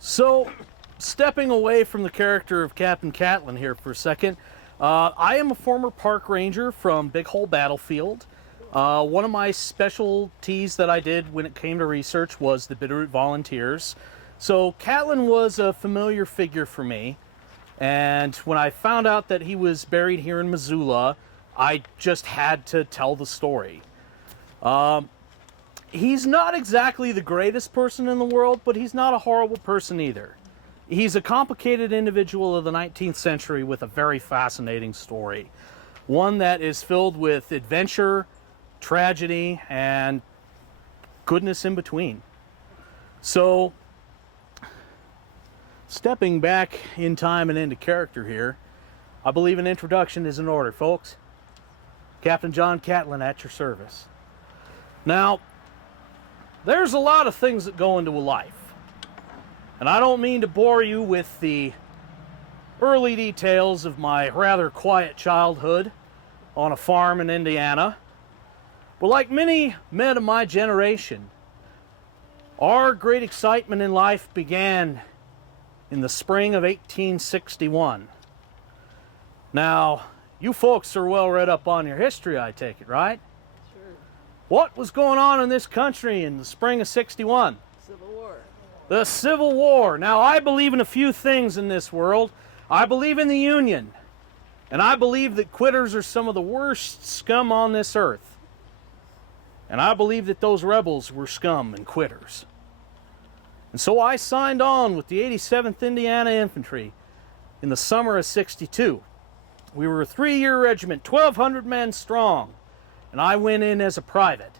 So, stepping away from the character of Captain Catlin here for a second, I am a former park ranger from Big Hole Battlefield. One of my specialties that I did when it came to research was the Bitterroot Volunteers. So Catlin was a familiar figure for me, and when I found out that he was buried here in Missoula, I just had to tell the story. He's not exactly the greatest person in the world, but he's not a horrible person either. He's a complicated individual of the 19th century with a very fascinating story. One that is filled with adventure, tragedy, and goodness in between. So, stepping back in time and into character here, I believe an introduction is in order, folks. Captain John Catlin at your service. Now, there's a lot of things that go into a life. And I don't mean to bore you with the early details of my rather quiet childhood on a farm in Indiana. But like many men of my generation, our great excitement in life began in the spring of 1861. Now, you folks are well read up on your history, I take it, right? Sure. What was going on in this country in the spring of 61? Civil War. The Civil War. Now, I believe in a few things in this world. I believe in the Union. And I believe that quitters are some of the worst scum on this earth. And I believe that those rebels were scum and quitters. And so I signed on with the 87th Indiana Infantry in the summer of 62. We were a 3-year regiment, 1,200 men strong. And I went in as a private.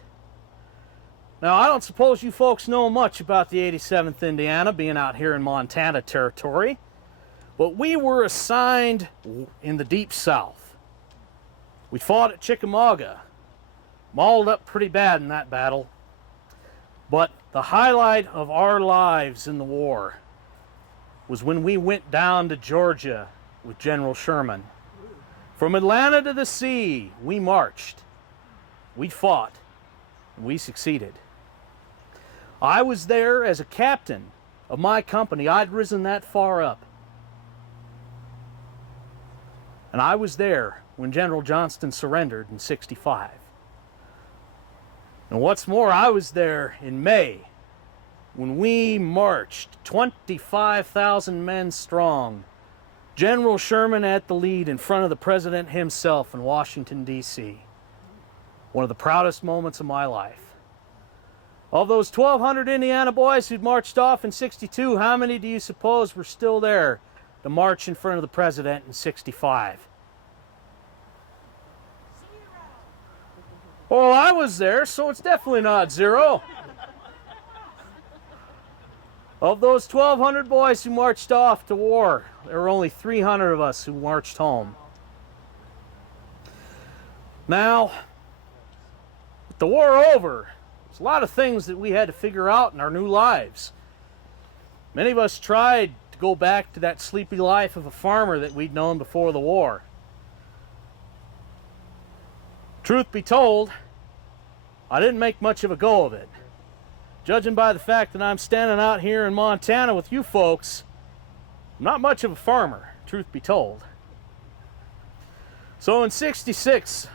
Now, I don't suppose you folks know much about the 87th Indiana, being out here in Montana territory, but we were assigned in the Deep South. We fought at Chickamauga, mauled up pretty bad in that battle, but the highlight of our lives in the war was when we went down to Georgia with General Sherman. From Atlanta to the sea, we marched, we fought, and we succeeded. I was there as a captain of my company. I'd risen that far up. And I was there when General Johnston surrendered in 65. And what's more, I was there in May when we marched 25,000 men strong. General Sherman at the lead in front of the President himself in Washington, D.C. One of the proudest moments of my life. Of those 1,200 Indiana boys who'd marched off in 62, how many do you suppose were still there to march in front of the President in 65? Well, I was there, so it's definitely not zero. Of those 1,200 boys who marched off to war, there were only 300 of us who marched home. Now, with the war over, there's a lot of things that we had to figure out in our new lives. Many of us tried to go back to that sleepy life of a farmer that we'd known before the war. Truth be told, I didn't make much of a go of it. Judging by the fact that I'm standing out here in Montana with you folks, I'm not much of a farmer, truth be told. So in 66,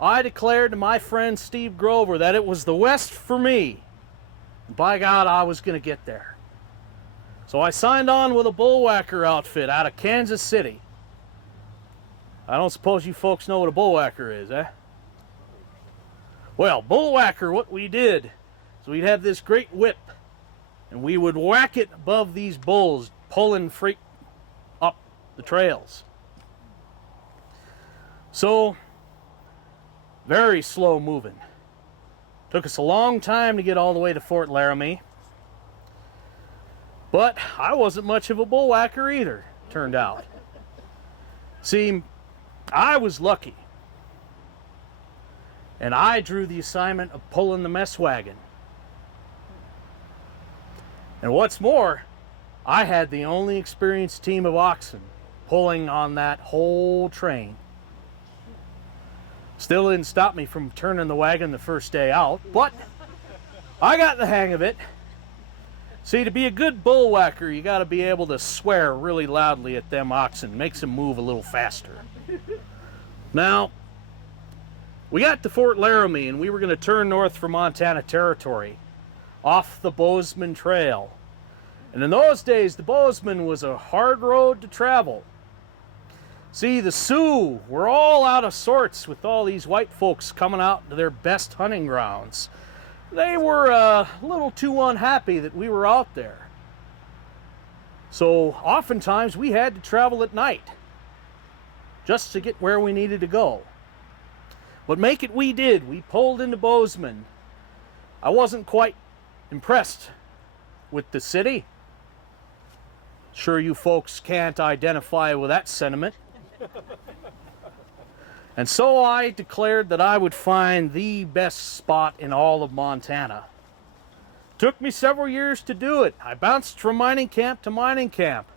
I declared to my friend Steve Grover that it was the West for me. And by God, I was going to get there. So I signed on with a bullwhacker outfit out of Kansas City. I don't suppose you folks know what a bullwhacker is, eh? Well, bullwhacker, what we did is we'd have this great whip, and we would whack it above these bulls, pulling freight up the trails. So, very slow moving. Took us a long time to get all the way to Fort Laramie. But I wasn't much of a bullwhacker either, turned out. See, I was lucky. And I drew the assignment of pulling the mess wagon. And what's more, I had the only experienced team of oxen pulling on that whole train. Still didn't stop me from turning the wagon the first day out, but I got the hang of it. See, to be a good bull whacker, you got to be able to swear really loudly at them oxen. Makes them move a little faster. Now, we got to Fort Laramie, and we were going to turn north for Montana Territory, off the Bozeman Trail. And in those days, the Bozeman was a hard road to travel. See, the Sioux were all out of sorts with all these white folks coming out to their best hunting grounds. They were a little too unhappy that we were out there. So oftentimes we had to travel at night just to get where we needed to go. But make it we did. We pulled into Bozeman. I wasn't quite impressed with the city. Sure you folks can't identify with that sentiment. And so I declared that I would find the best spot in all of Montana. Took me several years to do it. I bounced from mining camp to mining camp.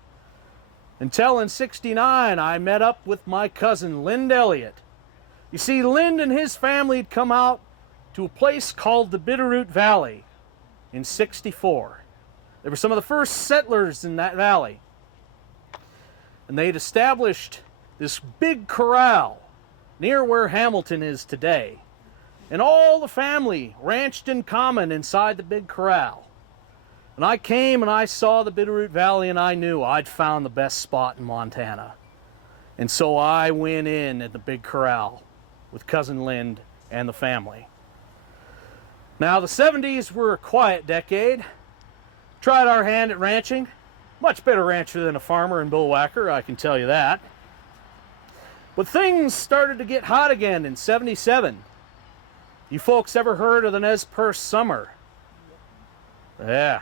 Until in '69 I met up with my cousin Lind Elliott. You see, Lind and his family had come out to a place called the Bitterroot Valley in '64. They were some of the first settlers in that valley. And they'd established this big corral near where Hamilton is today. And all the family ranched in common inside the big corral. And I came and I saw the Bitterroot Valley, and I knew I'd found the best spot in Montana. And so I went in at the big corral with Cousin Lind and the family. Now, the 70s were a quiet decade. Tried our hand at ranching. Much better rancher than a farmer and bullwhacker, I can tell you that. But things started to get hot again in '77. You folks ever heard of the Nez Perce summer? Yeah.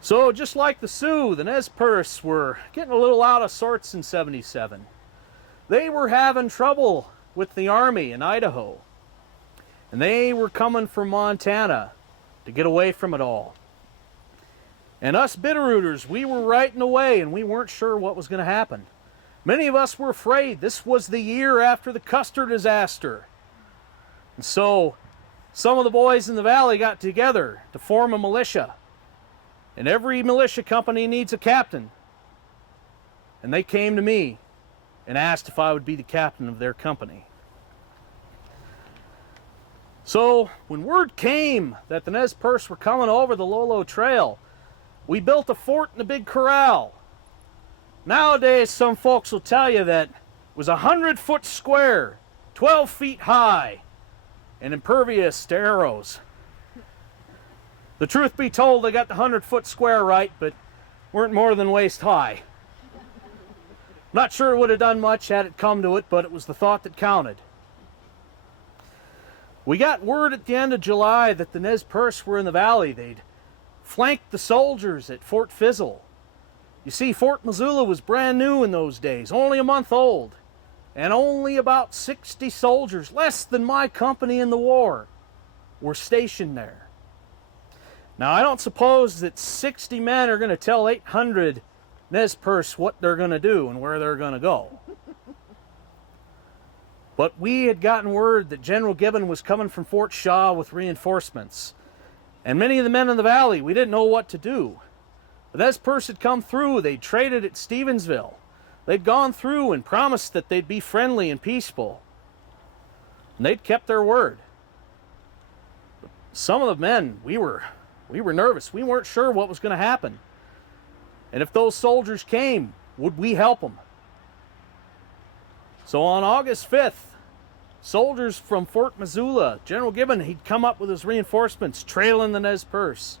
So just like the Sioux, the Nez Perce were getting a little out of sorts in '77. They were having trouble with the Army in Idaho. And they were coming from Montana to get away from it all. And us Bitterrooters, we were riding away, and we weren't sure what was going to happen. Many of us were afraid. This was the year after the Custer disaster. And so some of the boys in the valley got together to form a militia. And every militia company needs a captain. And they came to me and asked if I would be the captain of their company. So when word came that the Nez Perce were coming over the Lolo Trail, we built a fort in the big corral. Nowadays, some folks will tell you that it was 100-foot square, 12 feet high, and impervious to arrows. The truth be told, they got the 100-foot square right, but weren't more than waist high. Not sure it would have done much had it come to it, but it was the thought that counted. We got word at the end of July that the Nez Perce were in the valley. They'd flanked the soldiers at Fort Fizzle. You see, Fort Missoula was brand new in those days, only a month old, and only about 60 soldiers, less than my company in the war, were stationed there. Now, I don't suppose that 60 men are going to tell 800 Nez Perce what they're going to do and where they're going to go. But we had gotten word that General Gibbon was coming from Fort Shaw with reinforcements. And many of the men in the valley, we didn't know what to do. The Nez Perce had come through. They'd traded at Stevensville. They'd gone through and promised that they'd be friendly and peaceful. And they'd kept their word. Some of the men, we were nervous. We weren't sure what was going to happen. And if those soldiers came, would we help them? So on August 5th, soldiers from Fort Missoula, General Gibbon, he'd come up with his reinforcements, trailing the Nez Perce.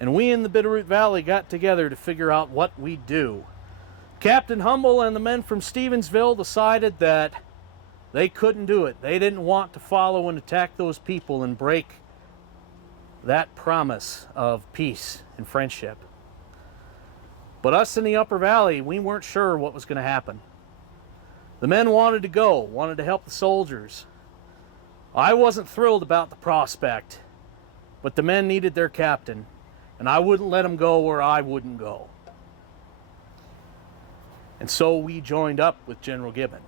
And we in the Bitterroot Valley got together to figure out what we'd do. Captain Humble and the men from Stevensville decided that they couldn't do it. They didn't want to follow and attack those people and break that promise of peace and friendship. But us in the Upper Valley, we weren't sure what was going to happen. The men wanted to go, wanted to help the soldiers. I wasn't thrilled about the prospect, but the men needed their captain, and I wouldn't let them go where I wouldn't go. And so we joined up with General Gibbon.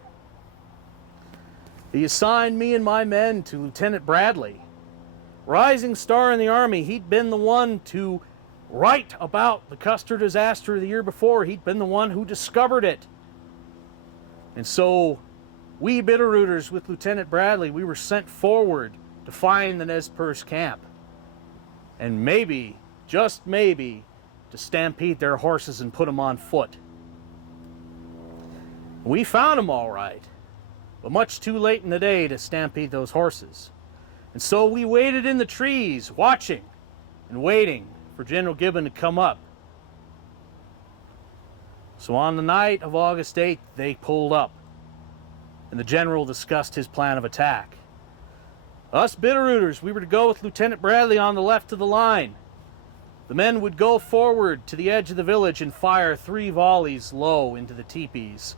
He assigned me and my men to Lieutenant Bradley, rising star in the Army. He'd been the one to write about the Custer disaster the year before. He'd been the one who discovered it. And so we Bitterrooters with Lieutenant Bradley, we were sent forward to find the Nez Perce camp. And maybe, just maybe, to stampede their horses and put them on foot. We found them all right, but much too late in the day to stampede those horses. And so we waited in the trees, watching and waiting for General Gibbon to come up. So on the night of August 8th, they pulled up, and the general discussed his plan of attack. Us Bitterrooters, we were to go with Lieutenant Bradley on the left of the line. The men would go forward to the edge of the village and fire 3 volleys low into the teepees.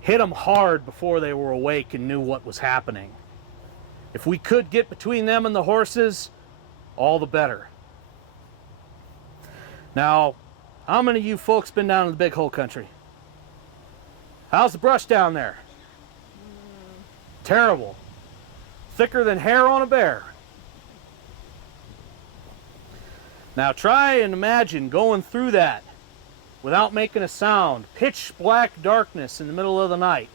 Hit them hard before they were awake and knew what was happening. If we could get between them and the horses, all the better. Now, how many of you folks been down in the Big Hole Country? How's the brush down there? Terrible. Thicker than hair on a bear. Now try and imagine going through that without making a sound. Pitch black darkness in the middle of the night.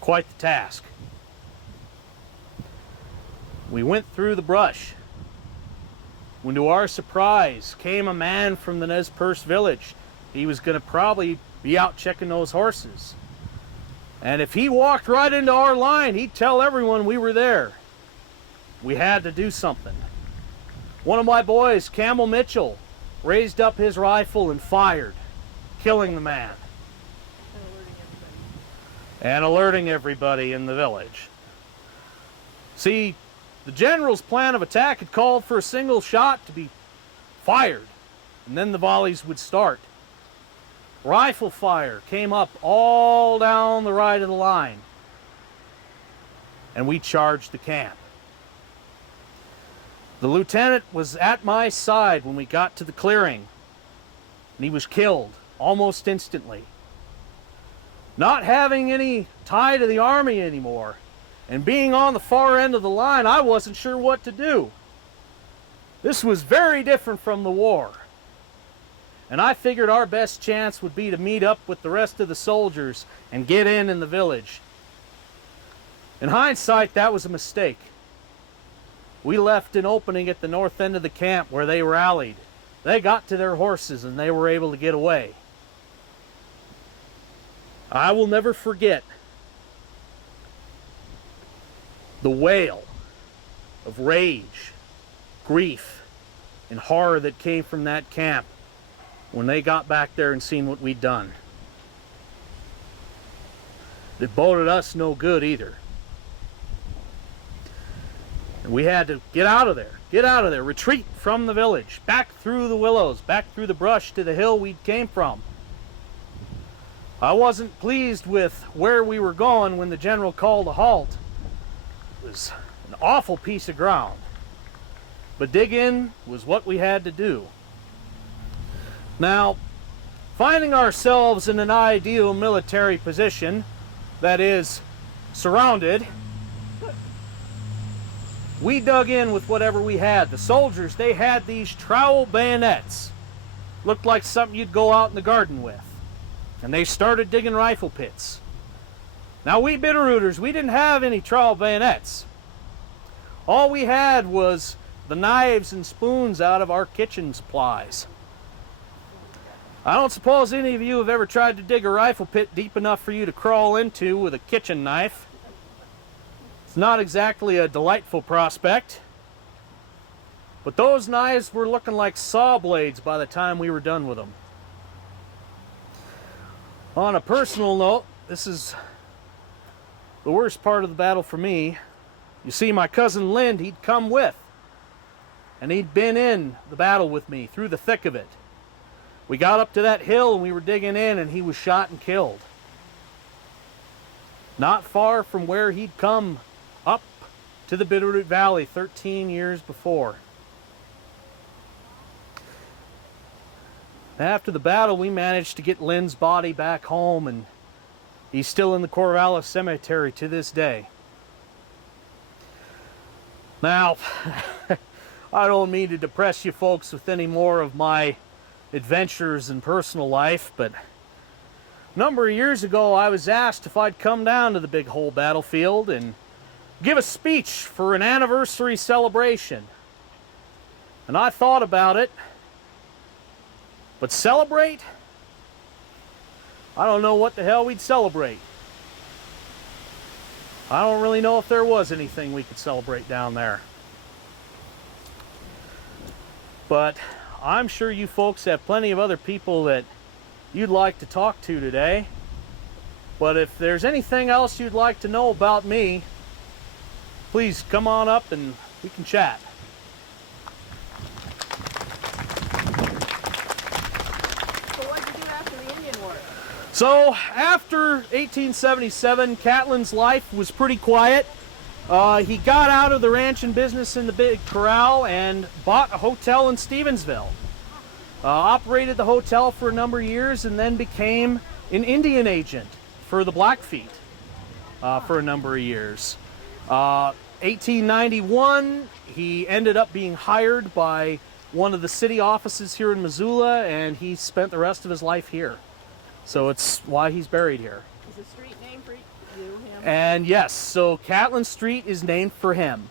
Quite the task. We went through the brush, when to our surprise came a man from the Nez Perce village. He was going to probably be out checking those horses. And if he walked right into our line, he'd tell everyone we were there. We had to do something. One of my boys, Camel Mitchell, raised up his rifle and fired, killing the man. And alerting everybody in the village. See, the general's plan of attack had called for a single shot to be fired, and then the volleys would start. Rifle fire came up all down the right of the line, and we charged the camp. The lieutenant was at my side when we got to the clearing, and he was killed almost instantly. Not having any tie to the Army anymore, and being on the far end of the line, I wasn't sure what to do. This was very different from the war. And I figured our best chance would be to meet up with the rest of the soldiers and get in the village. In hindsight, that was a mistake. We left an opening at the north end of the camp where they rallied. They got to their horses and they were able to get away. I will never forget the wail of rage, grief, and horror that came from that camp when they got back there and seen what we'd done. It boded us no good either. And we had to get out of there, retreat from the village, back through the willows, back through the brush to the hill we came from. I wasn't pleased with where we were going when the general called a halt. It was an awful piece of ground. But dig in was what we had to do. Now, finding ourselves in an ideal military position, that is, surrounded, we dug in with whatever we had. The soldiers, they had these trowel bayonets. Looked like something you'd go out in the garden with. And they started digging rifle pits. Now we Bitterrooters, we didn't have any trowel bayonets. All we had was the knives and spoons out of our kitchen supplies. I don't suppose any of you have ever tried to dig a rifle pit deep enough for you to crawl into with a kitchen knife. It's not exactly a delightful prospect. But those knives were looking like saw blades by the time we were done with them. On a personal note, this is the worst part of the battle for me. You see, my cousin Lind, he'd come with. And he'd been in the battle with me through the thick of it. We got up to that hill and we were digging in and he was shot and killed. Not far from where he'd come up to the Bitterroot Valley 13 years before. After the battle, we managed to get Lynn's body back home, and he's still in the Missoula Cemetery to this day. Now, I don't mean to depress you folks with any more of my adventures in personal life, but a number of years ago I was asked if I'd come down to the Big Hole battlefield and give a speech for an anniversary celebration. And I thought about it, but celebrate? I don't know what the hell we'd celebrate. I don't really know if there was anything we could celebrate down there. But I'm sure you folks have plenty of other people that you'd like to talk to today. But if there's anything else you'd like to know about me, please come on up and we can chat. So what did you do after the Indian War? So after 1877, Catlin's life was pretty quiet. He got out of the ranching business in the Big Corral and bought a hotel in Stevensville. Operated the hotel for a number of years and then became an Indian agent for the Blackfeet for a number of years. 1891, he ended up being hired by one of the city offices here in Missoula, and he spent the rest of his life here. So it's why he's buried here. Is the street named for you, him? And yes, so Catlin Street is named for him.